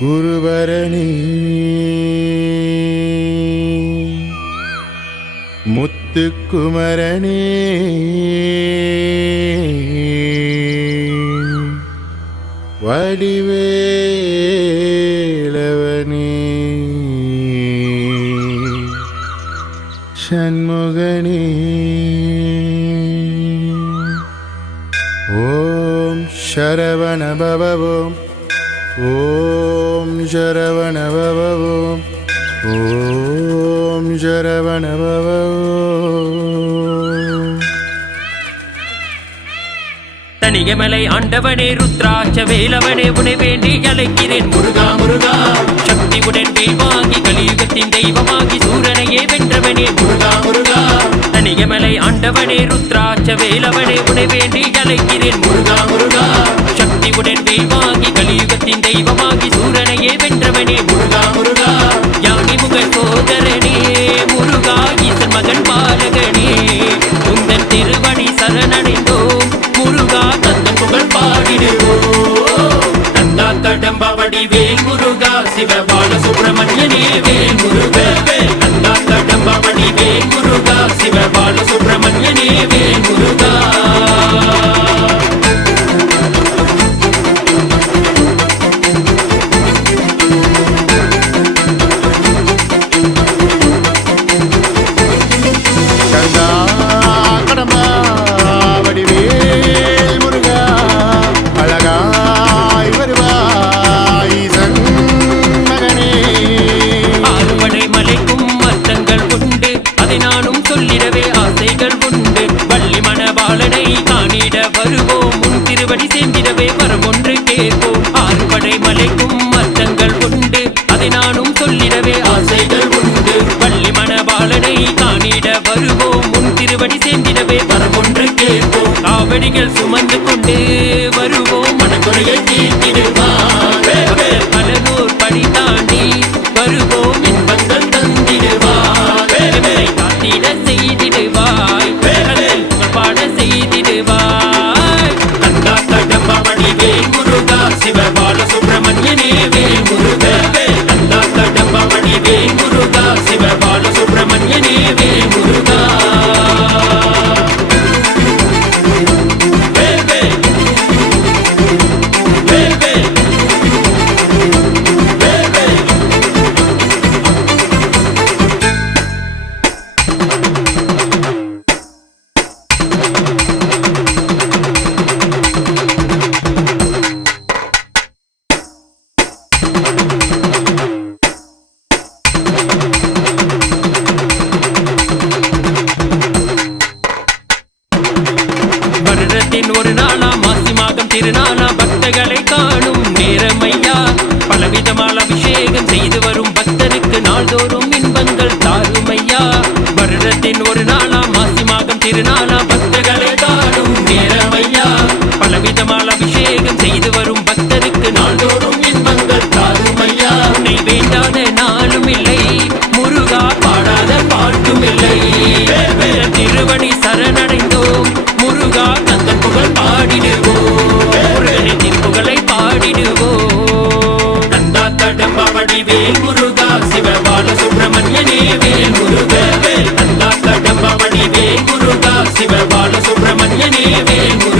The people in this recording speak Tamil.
குருபரணி முத்துக்குமரனே வடிவேலவனே ஷண்முகனே ஓம் சரவண பவவோம் ஓம் சரவண பவவோம் ஓம் சரவண பவவோம். தனியமலை ஆண்டவனே ருத்ராட்ச வேலவனே உனை வேண்டி அழைக்கிறேன் முருகா முருகா. சக்தி உடன் வேல் வாங்கி கலியுகத்தின் தெய்வமாகி சூரனையே வென்றவனே முருகா முருகா. தனியமலை ஆண்டவனே ருத்ராட்ச வேலவனே உனை வேண்டி அழைக்கிறேன் முருகா முருகா. சக்தி உடன் வேல் வாங்கி கலியுகத்தின் தெய்வமாகி சூரனையே வென்றவனே முருகா முருகா. யானி முக சோதரனே முருகா ஈசன் மகன் பாலகனே உந்தன் திருவடி சரணடைந்தோம் முருகா தந்தன் புகழ் பாடிடுவோம். தந்தா கடம்பவடி வேல் முருகா சிவபால சுப்பிரமணியனே வேல் முருகா. தந்தா கடம்பவடி வேல் முருகா சிவபால சுப்பிரமணியனே வேல் முருகா. வருவோம் உன் திருவடி சேர்ந்திடவே வரம் ஒன்று கேட்போம். ஆறுபடை மலைக்கும் அர்த்தங்கள் உண்டு அதை நானும் சொல்லிடவே ஆசைகள் உண்டு. வள்ளி மணவாளனை காணிட வருவோம் உன் திருவடி சேர்ந்திடவே வரம் ஒன்று கேட்போம். காவடிகள் சுமந்து கொண்டு வருவோம் மனக்குறையை தீர்த்திடுவார். பலனூர் படி தாண்டி வருவோம் இன்பங்கள் தந்திடுவார். காத்திட செய்திடுவாய் பாட செய்திடுவாய். தந்தா கடம்பவடி வேல் முருகா சிவபால சுப்பிரமணியனே வேல் முருகா. தந்தா கடம்பவடி வேல் முருகா சிவபால சுப்பிரமணியனே வேல் முருகா. ஒரு நாளா மாசி மாதம் திருநாளா பக்தர்களை காணும் நேரமையா. பலவிதமான அபிஷேகம் செய்து வரும் பக்தருக்கு நாள்தோறும் இன்பங்கள் தாருமையா. வருடத்தின் ஒரு நாளா மாசி மாதம் திருநாளா பக்தர்களை காணும் நேரமையா. பலவிதமான அபிஷேகம் செய்து வரும் பக்தருக்கு நாள்தோறும் இன்பங்கள் தாருமையா. உன்னை வேண்டாத நாளும் இல்லை முருகா பாடாத பாட்டும் இல்லை. திருவடி சரணடைந்தோம் முருகா தந்தன் புகழ் பாடிடுவோம். முருகனின் புகழை பாடிடுவோம். தந்தா கடம்பவடி வேல் முருகா சிவபால சுப்பிரமணியனே வேல் முருகா. தந்தா கடம்பவடி வேல் முருகா சிவபால சுப்பிரமணியனே வேல் முருகா.